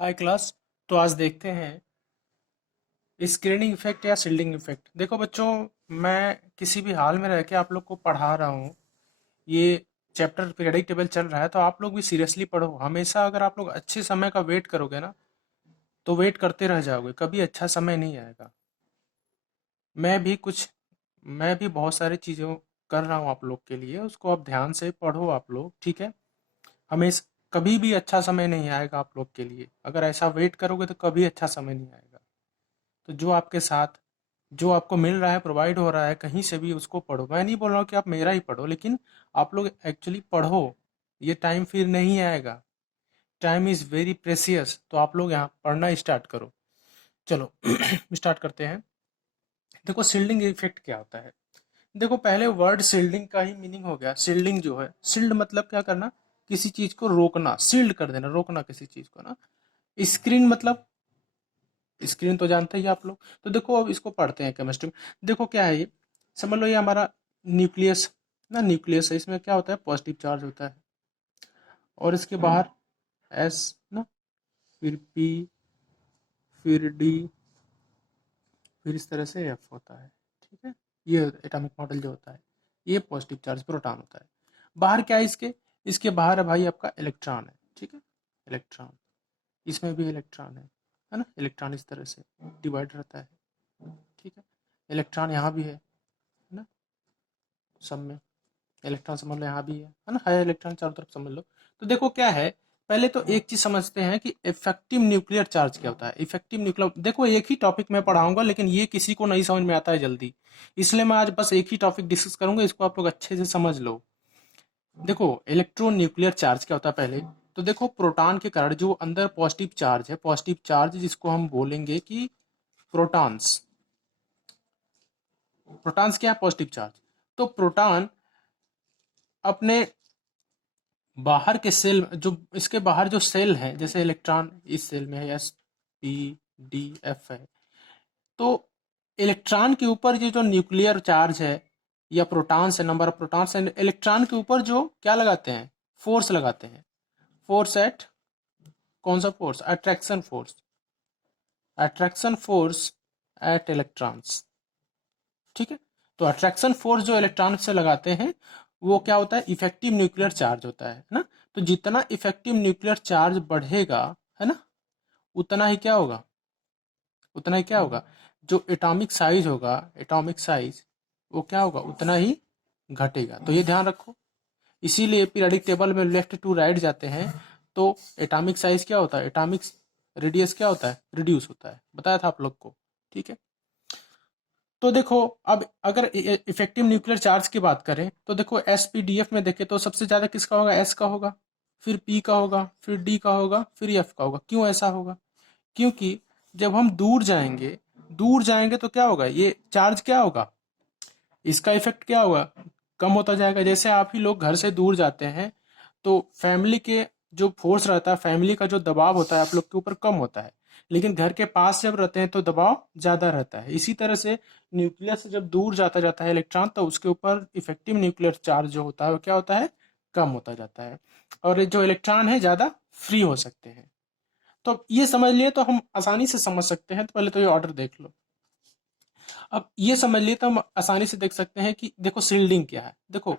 हाय class. तो आज देखते हैं स्क्रीनिंग इफेक्ट या शील्डिंग इफेक्ट। देखो बच्चों, मैं किसी भी हाल में रह के आप लोग को पढ़ा रहा हूँ। ये चैप्टर पीरियडिक टेबल चल रहा है तो आप लोग भी सीरियसली पढ़ो। हमेशा अगर आप लोग अच्छे समय का वेट करोगे ना तो वेट करते रह जाओगे, कभी अच्छा समय नहीं आएगा। मैं भी कुछ मैं भी बहुत सारी चीज़ों कर रहा हूँ आप लोग के लिए, उसको आप ध्यान से पढ़ो आप लोग, ठीक है। हमेशा कभी भी अच्छा समय नहीं आएगा आप लोग के लिए, अगर ऐसा वेट करोगे तो कभी अच्छा समय नहीं आएगा। तो जो आपके साथ जो आपको मिल रहा है, प्रोवाइड हो रहा है कहीं से भी, उसको पढ़ो। मैं नहीं बोल रहा हूँ कि आप मेरा ही पढ़ो, लेकिन आप लोग एक्चुअली पढ़ो। ये टाइम फिर नहीं आएगा। Time is very precious. तो आप लोग यहाँ पढ़ना स्टार्ट करो। चलो स्टार्ट करते हैं। देखो शील्डिंग इफेक्ट क्या होता है। देखो पहले वर्ड शील्डिंग का ही मीनिंग हो गया। शील्डिंग जो है, शील्ड मतलब क्या करना, किसी चीज को रोकना, शील्ड कर देना, रोकना किसी चीज को ना। स्क्रीन मतलब, स्क्रीन तो जानते ही आप लोग। तो देखो अब इसको पढ़ते हैं केमिस्ट्री में। देखो क्या है ये, समझ लो ये हमारा न्यूक्लियस ना, न्यूक्लियस है। इसमें क्या होता है, पॉजिटिव चार्ज होता है और इसके बाहर एस ना, फिर पी, फिर डी, फिर इस तरह से एफ होता है। ठीक है, ये एटॉमिक मॉडल जो होता है, ये पॉजिटिव चार्ज प्रोटॉन होता है। बाहर क्या है इसके, इसके बाहर है भाई आपका इलेक्ट्रॉन है। ठीक है, इलेक्ट्रॉन, इसमें भी इलेक्ट्रॉन है ना। इलेक्ट्रॉन इस तरह से डिवाइड रहता है। ठीक है, इलेक्ट्रॉन यहाँ भी है ना, सब में इलेक्ट्रॉन समझ लो यहाँ भी है ना, है इलेक्ट्रॉन चारों तरफ समझ लो। तो देखो क्या है, पहले तो एक चीज समझते हैं कि इफेक्टिव न्यूक्लियर चार्ज क्या होता है। इफेक्टिव न्यूक्लियर, देखो एक ही टॉपिक मैं पढ़ाऊंगा लेकिन ये किसी को नहीं समझ में आता है जल्दी, इसलिए मैं आज बस एक ही टॉपिक डिस्कस करूंगा, इसको आप लोग अच्छे से समझ लो। देखो इलेक्ट्रो न्यूक्लियर चार्ज क्या होता है पहले। तो देखो प्रोटॉन के कारण जो अंदर पॉजिटिव चार्ज है, पॉजिटिव चार्ज जिसको हम बोलेंगे कि प्रोटॉन्स, प्रोटॉन्स क्या है, पॉजिटिव चार्ज। तो प्रोटॉन अपने बाहर के सेल, जो इसके बाहर जो सेल है, जैसे इलेक्ट्रॉन इस सेल में है, एस पी डी एफ है, तो इलेक्ट्रॉन के ऊपर ये जो न्यूक्लियर चार्ज है या प्रोटॉन्स है, नंबर ऑफ प्रोटॉन्स है, इलेक्ट्रॉन के ऊपर जो क्या लगाते हैं, फोर्स लगाते हैं। फोर्स एट, कौन सा force, attraction force, attraction force at electrons. ठीक है, तो अट्रैक्शन फोर्स जो इलेक्ट्रॉन से लगाते हैं वो क्या होता है, इफेक्टिव न्यूक्लियर चार्ज होता है ना। तो जितना इफेक्टिव न्यूक्लियर चार्ज बढ़ेगा, है ना, उतना ही क्या होगा, उतना ही क्या होगा, जो एटॉमिक साइज होगा, एटॉमिक साइज वो क्या होगा, उतना ही घटेगा। तो ये ध्यान रखो। इसीलिए पीरियडिक टेबल में लेफ्ट टू राइट जाते हैं तो एटॉमिक साइज क्या होता है, एटॉमिक रेडियस क्या होता है, रिड्यूस होता है, बताया था आप लोग को। ठीक है, तो देखो अब अगर इफेक्टिव न्यूक्लियर चार्ज की बात करें तो देखो एसपीडीएफ में देखें तो सबसे ज्यादा किसका होगा, एस का होगा, फिर पी का होगा, फिर डी का होगा, फिर एफ का होगा। क्यों ऐसा होगा, क्योंकि जब हम दूर जाएंगे, दूर जाएंगे तो क्या होगा, ये चार्ज क्या होगा, इसका इफेक्ट क्या होगा, कम होता जाएगा। जैसे आप ही लोग घर से दूर जाते हैं तो फैमिली के जो फोर्स रहता है, फैमिली का जो दबाव होता है आप लोग के ऊपर कम होता है, लेकिन घर के पास जब रहते हैं तो दबाव ज्यादा रहता है। इसी तरह से न्यूक्लियस से जब दूर जाता जाता है इलेक्ट्रॉन तो उसके ऊपर इफेक्टिव न्यूक्लियर चार्ज जो होता है वो क्या होता है, कम होता जाता है, और ये जो इलेक्ट्रॉन है ज्यादा फ्री हो सकते हैं। तो ये समझ लिए तो हम आसानी से समझ सकते हैं। तो पहले तो ये ऑर्डर देख लो। अब ये समझ लिए तो हम आसानी से देख सकते हैं कि देखो शील्डिंग क्या है। देखो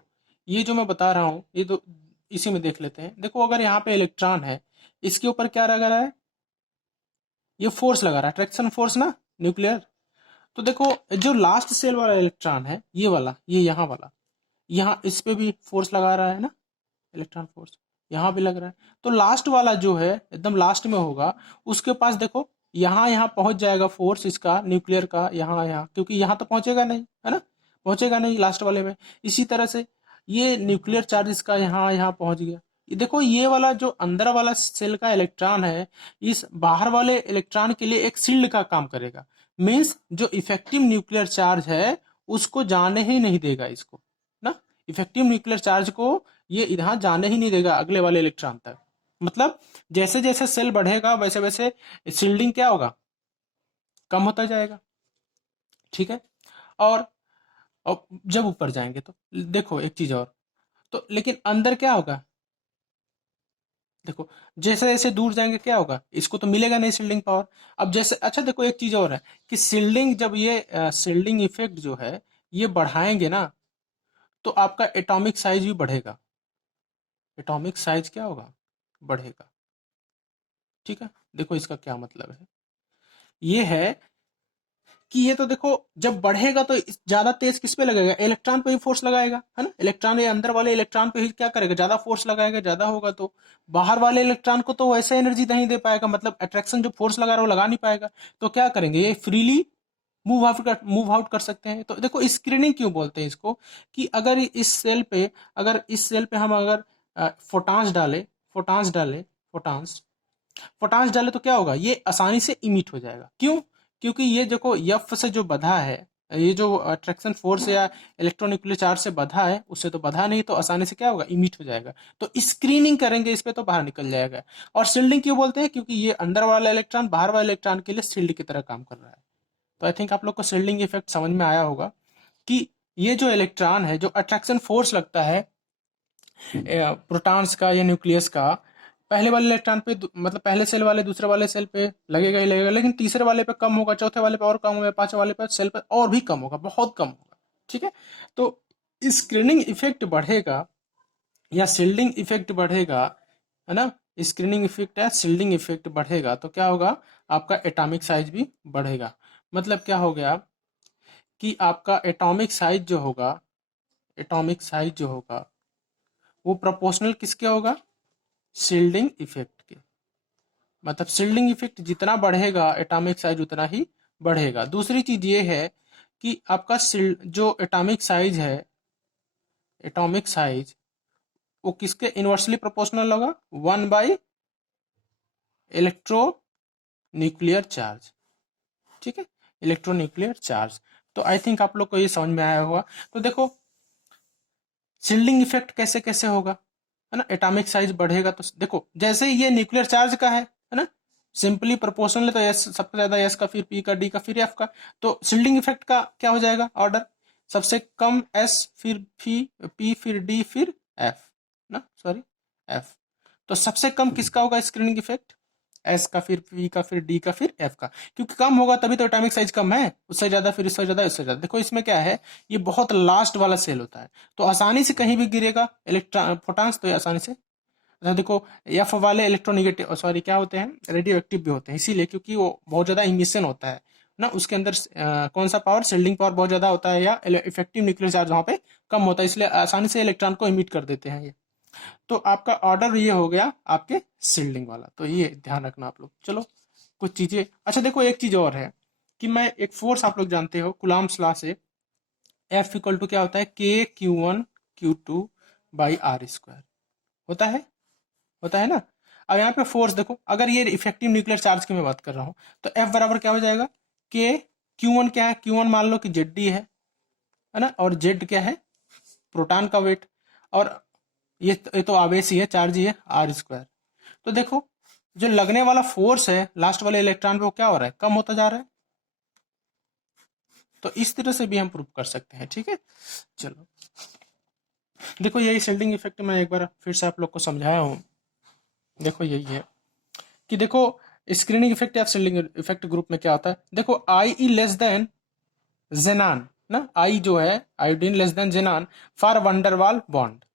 ये जो मैं बता रहा हूँ ये तो इसी में देख लेते हैं। देखो अगर यहाँ पे इलेक्ट्रॉन है, इसके ऊपर क्या लगा रहा है, ये फोर्स लगा रहा है, अट्रैक्शन फोर्स ना, न्यूक्लियर। तो देखो जो लास्ट सेल वाला इलेक्ट्रॉन है, ये वाला, ये यहाँ वाला, यहाँ इस पे भी फोर्स लगा रहा है ना, इलेक्ट्रॉन फोर्स यहाँ भी लग रहा है। तो लास्ट वाला जो है एकदम लास्ट में होगा, उसके पास देखो यहाँ यहाँ पहुंच जाएगा फोर्स इसका न्यूक्लियर का, यहाँ यहाँ, क्योंकि यहाँ तो पहुंचेगा नहीं, है ना, पहुंचेगा नहीं लास्ट वाले में। इसी तरह से ये न्यूक्लियर चार्ज इसका यहाँ यहाँ पहुंच गया। ये देखो ये वाला जो अंदर वाला सेल का इलेक्ट्रॉन है, इस बाहर वाले इलेक्ट्रॉन के लिए एक शील्ड का काम करेगा। मीन्स जो इफेक्टिव न्यूक्लियर चार्ज है उसको जाने ही नहीं देगा इसको ना, इफेक्टिव न्यूक्लियर चार्ज को ये इधर जाने ही नहीं देगा अगले वाले इलेक्ट्रॉन तक। मतलब जैसे जैसे सेल बढ़ेगा वैसे वैसे शील्डिंग क्या होगा, कम होता जाएगा। ठीक है, और, और जब ऊपर जाएंगे तो देखो एक चीज और, तो लेकिन अंदर क्या होगा, देखो जैसे जैसे दूर जाएंगे क्या होगा, इसको तो मिलेगा नहीं शील्डिंग पावर। अब जैसे अच्छा देखो एक चीज और है कि शील्डिंग, जब ये शील्डिंग इफेक्ट जो है ये बढ़ाएंगे ना, तो आपका एटॉमिक साइज भी बढ़ेगा। एटॉमिक साइज क्या होगा, बढ़ेगा। ठीक है, देखो इसका क्या मतलब है, ये है कि ये तो देखो जब बढ़ेगा तो ज्यादा तेज किस पे लगेगा, इलेक्ट्रॉन पे ही फोर्स लगाएगा, है ना। इलेक्ट्रॉन ये अंदर वाले इलेक्ट्रॉन पे ही क्या करेगा, ज्यादा फोर्स लगाएगा, ज्यादा होगा तो बाहर वाले इलेक्ट्रॉन को तो वैसे एनर्जी नहीं दे पाएगा, मतलब अट्रैक्शन जो फोर्स लगा रहा है वो लगा नहीं पाएगा। तो क्या करेंगे, ये फ्रीली मूव आउट कर सकते हैं। तो देखो स्क्रीनिंग क्यों बोलते हैं इसको, कि अगर इस सेल पे हम अगर फोटान्स डाले, फोटान्स डाले, फोटान्स पोटाश डाले तो क्या होगा, ये आसानी से इमिट हो जाएगा। क्यों, क्योंकि ये देखो यफ से जो बधा है, ये जो अट्रैक्शन फोर्स या इलेक्ट्रोन्यूक्लियर चार्ज से बधा है, उससे तो बधा नहीं, तो आसानी से क्या होगा, इमिट हो जाएगा। तो स्क्रीनिंग करेंगे इस पे तो बाहर निकल जाएगा। और शील्डिंग क्यों बोलते हैं, क्योंकि ये अंदर वाला इलेक्ट्रॉन बाहर वाले इलेक्ट्रॉन के लिए शील्ड की तरह काम कर रहा है। तो आई थिंक आप लोग को शील्डिंग इफेक्ट समझ में आया होगा कि ये जो इलेक्ट्रॉन है, जो अट्रैक्शन फोर्स लगता है प्रोटॉन्स का या न्यूक्लियस का, पहले वाले इलेक्ट्रॉन पे मतलब पहले सेल वाले दूसरे वाले सेल पे लगेगा ही लगेगा, लेकिन तीसरे वाले पे कम होगा, चौथे वाले पे और कम होगा, पांचवे वाले पे सेल पे और भी कम होगा, बहुत कम होगा। ठीक है, तो स्क्रीनिंग इफेक्ट बढ़ेगा या शील्डिंग इफेक्ट बढ़ेगा, है ना। स्क्रीनिंग इफेक्ट या शील्डिंग इफेक्ट बढ़ेगा तो क्या होगा, आपका एटॉमिक साइज भी बढ़ेगा। मतलब क्या हो गया कि आपका एटॉमिक साइज जो होगा, एटॉमिक साइज जो होगा वो प्रोपोर्शनल किसके होगा, शील्डिंग इफेक्ट के। मतलब शील्डिंग इफेक्ट जितना बढ़ेगा एटॉमिक साइज उतना ही बढ़ेगा। दूसरी चीज ये है कि आपका जो एटॉमिक साइज है, एटॉमिक साइज वो किसके इनवर्सली प्रोपोर्शनल होगा, 1/, इलेक्ट्रो न्यूक्लियर चार्ज। ठीक है, इलेक्ट्रो न्यूक्लियर चार्ज। तो आई थिंक आप लोग को ये समझ में आया होगा। तो देखो शील्डिंग इफेक्ट कैसे कैसे होगा, है ना। एटॉमिक साइज बढ़ेगा तो देखो जैसे ये न्यूक्लियर चार्ज का है ना, सिंपली प्रोपोर्शनल है तो एस सबसे ज्यादा, एस का, फिर पी का, डी का, फिर एफ का। तो शील्डिंग इफेक्ट का क्या हो जाएगा ऑर्डर, सबसे कम एस, फिर पी, फिर डी, फिर एफ, ना सॉरी एफ। तो सबसे कम किसका होगा स्क्रीनिंग इफेक्ट, एस का, फिर पी का, फिर डी का, फिर एफ का। क्योंकि कम होगा तभी तो एटॉमिक साइज कम है, उससे ज्यादा, फिर इससे ज्यादा, इससे ज्यादा। देखो इसमें क्या है, ये बहुत लास्ट वाला सेल होता है, तो आसानी से कहीं भी गिरेगा इलेक्ट्रॉन फोटॉन्स, तो ये आसानी से अच्छा देखो एफ वाले इलेक्ट्रोनिगेटिव सॉरी क्या होते हैं, रेडियो एक्टिव भी होते हैं, इसीलिए क्योंकि वो बहुत ज्यादा इमिशन होता है ना, उसके अंदर कौन सा पावर, शील्डिंग पावर बहुत ज्यादा होता है, या इफेक्टिव न्यूक्लियर चार्ज वहां पे कम होता है, इसलिए आसानी से इलेक्ट्रॉन को इमिट कर देते हैं ये। तो आपका ऑर्डर ये हो गया आपके शील्डिंग वाला, तो ये ध्यान रखना आप लोग। चलो कुछ चीजें, अच्छा देखो एक चीज और है कि मैं एक फोर्स, आप लोग जानते हो कुलाम्स लॉ से, एफ इक्वल टू क्या होता है, K Q1 Q2/r², होता है, होता है ना। अब यहाँ पे फोर्स देखो, अगर ये इफेक्टिव न्यूक्लियर चार्ज की मैं बात कर रहा हूँ, तो एफ बराबर क्या हो जाएगा, के Q1 क्या है, Q1 मान लो कि जेड डी है ना, और जेड क्या है, प्रोटॉन का वेट, और ये तो आवेश ही है, चार्ज ही है, r²। तो देखो जो लगने वाला फोर्स है लास्ट वाले इलेक्ट्रॉन पे वो क्या हो रहा है, कम होता जा रहा है। तो इस तरह से भी हम प्रूव कर सकते हैं। ठीक है, चलो देखो यही शील्डिंग इफेक्ट मैं एक बार फिर से आप लोग को समझाया हूँ। देखो यही है कि देखो स्क्रीनिंग इफेक्ट या शील्डिंग इफेक्ट ग्रुप में क्या होता है, देखो आई ई लेस देन जेनान ना, आई जो है iodine less than जेनान for van der Waals bond.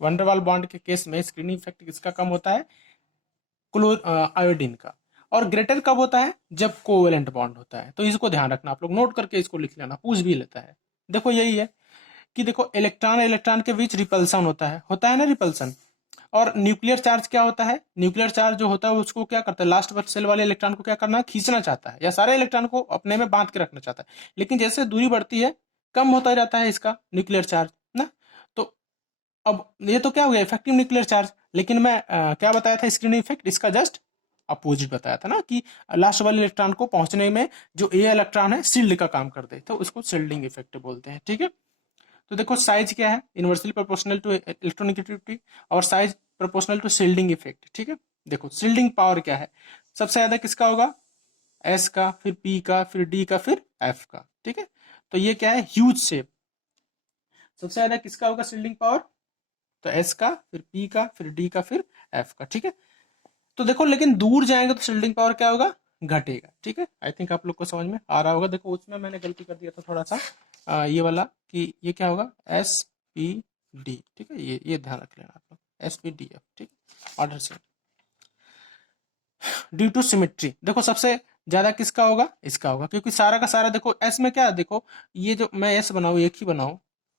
Van der Waals bond के केस में स्क्रीनिंग इफेक्ट किसका कम होता है, क्लोर आयोडीन का। और ग्रेटर कब होता है, जब कोवेलेंट बॉन्ड होता है। तो इसको ध्यान रखना, आप लोग नोट करके इसको लिख लेना, पूछ भी लेता है। देखो यही है कि देखो इलेक्ट्रॉन इलेक्ट्रॉन के बीच रिपल्सन होता है ना, रिपल्सन। और न्यूक्लियर चार्ज क्या होता है, न्यूक्लियर चार्ज जो होता है उसको क्या करता है, लास्ट सेल वाले इलेक्ट्रॉन को क्या करना है, खींचना चाहता है, या सारे इलेक्ट्रॉन को अपने में बांध के रखना चाहता है। लेकिन जैसे दूरी बढ़ती है कम होता जाता है इसका न्यूक्लियर चार्ज ना। तो अब ये तो क्या हो गया इफेक्टिव न्यूक्लियर चार्ज, लेकिन मैं क्या बताया था स्क्रीनिंग इफेक्ट, इसका जस्ट अपोजिट बताया था ना, कि लास्ट वाले इलेक्ट्रॉन को पहुंचने में जो ए इलेक्ट्रॉन है शील्ड का काम कर दे, तो उसको शील्डिंग इफेक्ट बोलते हैं। ठीक है, तो देखो साइज क्या है, इनवर्सली प्रोपोर्शनल टू इलेक्ट्रोनेगेटिविटी, और size proportional to shielding effect. ठीक है, देखो शील्डिंग पावर क्या है, सबसे ज्यादा किसका होगा, एस का, फिर पी का, फिर डी का, फिर एफ का। ठीक है, तो ये क्या है, ह्यूज शेप, सबसे ज्यादा किसका होगा शील्डिंग पावर, तो एस का, फिर पी का, फिर डी का, फिर एफ का। ठीक है, तो देखो लेकिन दूर जाएंगे तो शील्डिंग पावर क्या होगा, घटेगा। ठीक है, आई थिंक आप लोग को समझ में आ रहा होगा। देखो उसमें मैंने गलती कर दिया था थोड़ा सा, ये वाला कि ये क्या होगा, एस पी डी। ठीक है, ये ध्यान रख लेना आप लोग, एस पी डी एफ। ठीक, ऑर्डर से ड्यू टू सिमेट्री। देखो सबसे ज्यादा किसका होगा, इसका होगा, क्योंकि सारा का सारा देखो एस में क्या है, देखो ये जो मैं एस बनाऊं, एक ही बनाऊं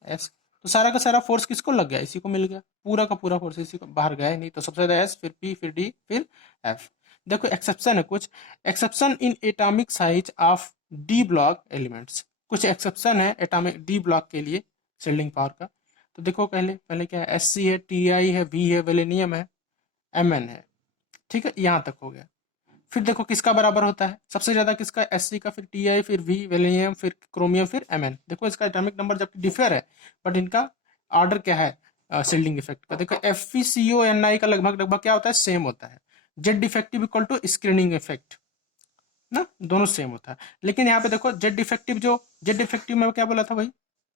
एस, तो सारा का सारा फोर्स किसको लग गया, इसी को मिल गया, पूरा का पूरा फोर्स इसी को, बाहर गया ही नहीं। तो सबसे ज्यादा एस, फिर पी, फिर डी, फिर एफ। देखो एक्सेप्शन है कुछ, exception in atomic size of D block elements, कुछ एक्सेप्शन है एटॉमिक डी ब्लॉक के लिए शील्डिंग पावर का। तो देखो पहले पहले क्या है, एस सी है, टी आई है, वी है, वेलेनियम है, एम एन है। ठीक है, यहाँ तक हो गया। फिर देखो किसका बराबर होता है, सबसे ज्यादा किसका, एस सी का, फिर टी आई, फिर वी वेलेनियम, फिर क्रोमियम, फिर एम एन। देखो इसका एटॉमिक नंबर जबकि डिफर है, बट इनका ऑर्डर क्या है शील्डिंग इफेक्ट का। देखो F P C O N I का लगभग लगभग क्या होता है, सेम होता है। Z defective equal to screening effect ना, दोनों सेम होता है। लेकिन यहाँ पे देखो जेड डिफेक्टिव, जो जेड डिफेक्टिव में क्या बोला था भाई,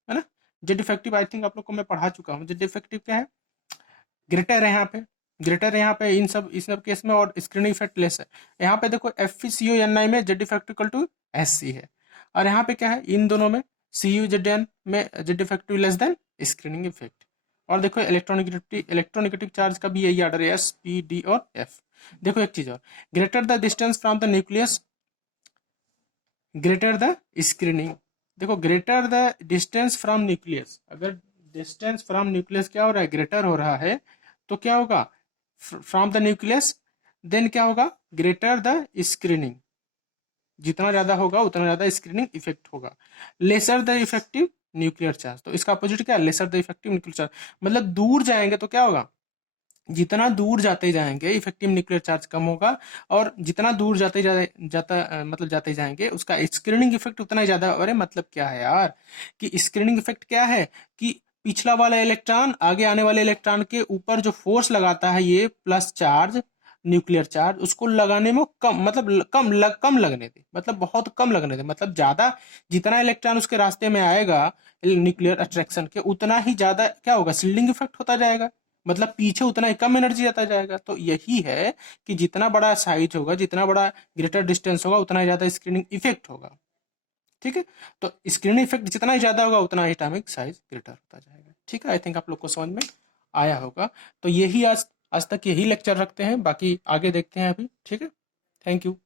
है ना, जेड डिफेक्टिव आई थिंक आप लोग को मैं पढ़ा चुका हूँ। जेड डिफेक्टिव क्या है, ग्रेटर है यहाँ पे, ग्रेटर है यहाँ पे इन सब केस में, और स्क्रीनिंग इफेक्ट लेस है। यहाँ पे देखो F C U N I में Z effective to S C है, और यहाँ पे क्या है, इन दोनों में सी यू जेड एन में Z effective less than screening effect. और देखो इलेक्ट्रोनिगेटिव चार्ज का भी यही ऑर्डर है, एस पी डी और एफ। देखो एक चीज और, greater the distance from the nucleus greater the screening. देखो greater the distance from nucleus, अगर डिस्टेंस फ्रॉम न्यूक्लियस क्या हो रहा है, ग्रेटर हो रहा है, तो क्या होगा, फ्रॉम द न्यूक्लियस, देन क्या होगा, ग्रेटर द स्क्रीनिंग। जितना ज्यादा होगा उतना ज्यादा स्क्रीनिंग इफेक्ट होगा। Lesser the effective nuclear charge, तो इसका अपोजिट क्या है, lesser the effective nuclear charge. मतलब दूर जाएंगे तो क्या होगा, जितना दूर जाते जाएंगे इफेक्टिव न्यूक्लियर चार्ज कम होगा, और जितना दूर मतलब जाते जाएंगे उसका स्क्रीनिंग इफेक्ट उतना ही ज्यादा। अरे मतलब क्या है यार, कि स्क्रीनिंग इफेक्ट क्या है, कि पिछला वाला इलेक्ट्रॉन आगे आने वाले इलेक्ट्रॉन के ऊपर जो फोर्स लगाता है, ये प्लस चार्ज, न्यूक्लियर चार्ज, उसको लगाने में कम, मतलब कम लगने दे, मतलब बहुत कम लगने दे, मतलब ज्यादा, जितना इलेक्ट्रॉन उसके रास्ते में आएगा न्यूक्लियर अट्रैक्शन के, उतना ही ज्यादा क्या होगा, शील्डिंग इफेक्ट होता जाएगा। मतलब पीछे उतना ही कम एनर्जी आता जाएगा। तो यही है कि जितना बड़ा साइज होगा, जितना बड़ा ग्रेटर डिस्टेंस होगा, उतना ही ज्यादा स्क्रीनिंग इफेक्ट होगा। ठीक है, तो स्क्रीनिंग इफेक्ट जितना ही ज्यादा होगा उतना ही एटॉमिक साइज ग्रेटर होता जाएगा। ठीक है, आई थिंक आप लोग को समझ में आया होगा। तो यही आज आज तक यही लेक्चर रखते हैं, बाकी आगे देखते हैं अभी। ठीक है, थैंक यू।